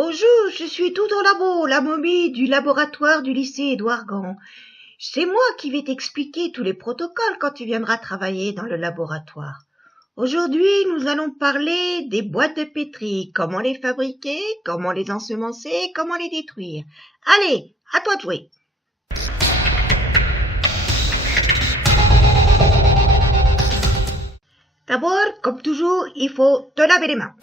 Bonjour, je suis tout au labo, la momie du laboratoire du lycée Édouard Grand. C'est moi qui vais t'expliquer tous les protocoles quand tu viendras travailler dans le laboratoire. Aujourd'hui, nous allons parler des boîtes de pétri, comment les fabriquer, comment les ensemencer, comment les détruire. Allez, à toi de jouer. D'abord, comme toujours, il faut te laver les mains.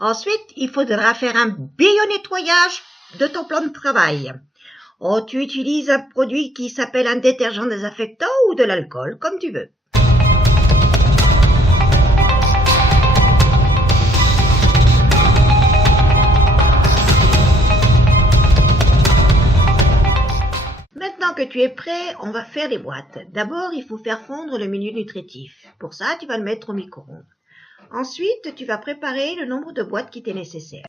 Ensuite, il faudra faire un bio-nettoyage de ton plan de travail. Tu utilises un produit qui s'appelle un détergent désinfectant ou de l'alcool, comme tu veux. Maintenant que tu es prêt, on va faire les boîtes. D'abord, il faut faire fondre le milieu nutritif. Pour ça, tu vas le mettre au micro-ondes. Ensuite, tu vas préparer le nombre de boîtes qui t'est nécessaire.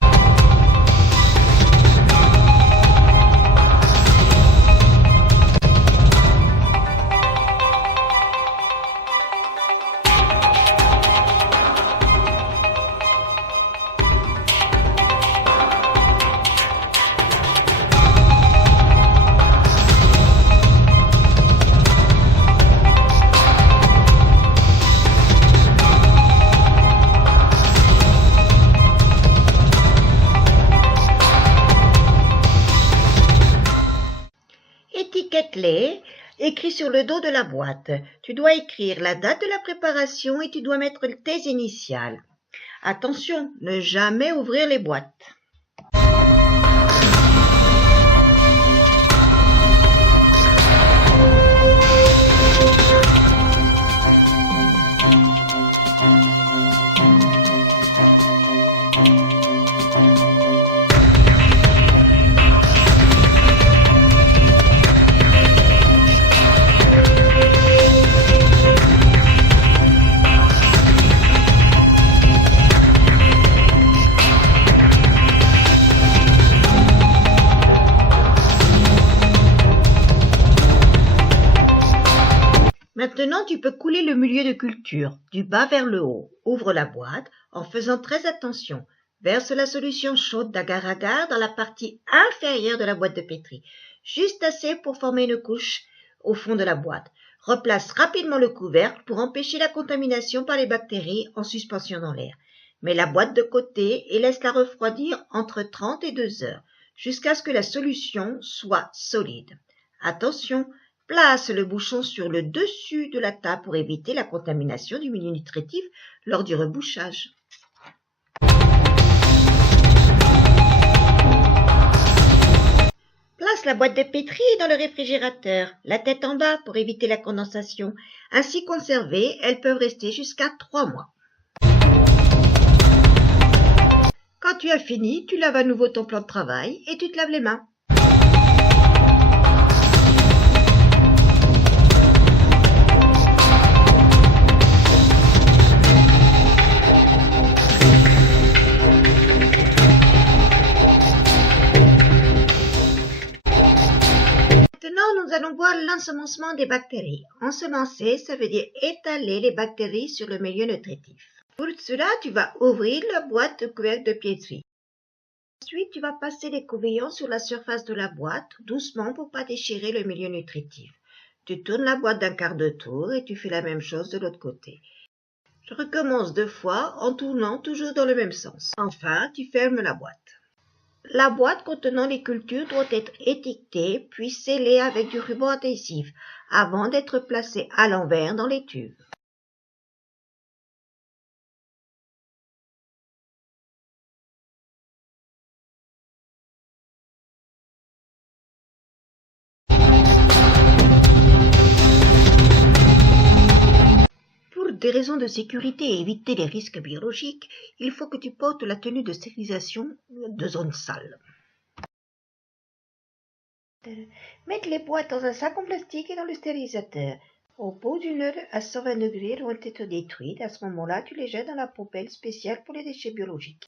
Étiquette-les, écris sur le dos de la boîte. Tu dois écrire la date de la préparation et tu dois mettre tes initiales. Attention, ne jamais ouvrir les boîtes. Maintenant, tu peux couler le milieu de culture, du bas vers le haut. Ouvre la boîte en faisant très attention. Verse la solution chaude d'agar-agar dans la partie inférieure de la boîte de pétri, juste assez pour former une couche au fond de la boîte. Replace rapidement le couvercle pour empêcher la contamination par les bactéries en suspension dans l'air. Mets la boîte de côté et laisse-la refroidir entre 30 et 2 heures, jusqu'à ce que la solution soit solide. Attention! Place le bouchon sur le dessus de la table pour éviter la contamination du milieu nutritif lors du rebouchage. Place la boîte de pétri dans le réfrigérateur, la tête en bas pour éviter la condensation. Ainsi conservées, elles peuvent rester jusqu'à 3 mois. Quand tu as fini, tu laves à nouveau ton plan de travail et tu te laves les mains. Maintenant, nous allons voir l'ensemencement des bactéries. Ensemencer, ça veut dire étaler les bactéries sur le milieu nutritif. Pour cela, tu vas ouvrir la boîte de couvercle de pétri. Ensuite, tu vas passer l'écouvillon sur la surface de la boîte, doucement pour ne pas déchirer le milieu nutritif. Tu tournes la boîte d'un quart de tour et tu fais la même chose de l'autre côté. Je recommence 2 fois en tournant toujours dans le même sens. Enfin, tu fermes la boîte. La boîte contenant les cultures doit être étiquetée puis scellée avec du ruban adhésif avant d'être placée à l'envers dans les tubes. Pour des raisons de sécurité et éviter les risques biologiques, il faut que tu portes la tenue de stérilisation de zone sale. Mettre les boîtes dans un sac en plastique et dans le stérilisateur. Au bout d'une heure à 120 degrés, elles vont être détruites. À ce moment-là, tu les jettes dans la poubelle spéciale pour les déchets biologiques.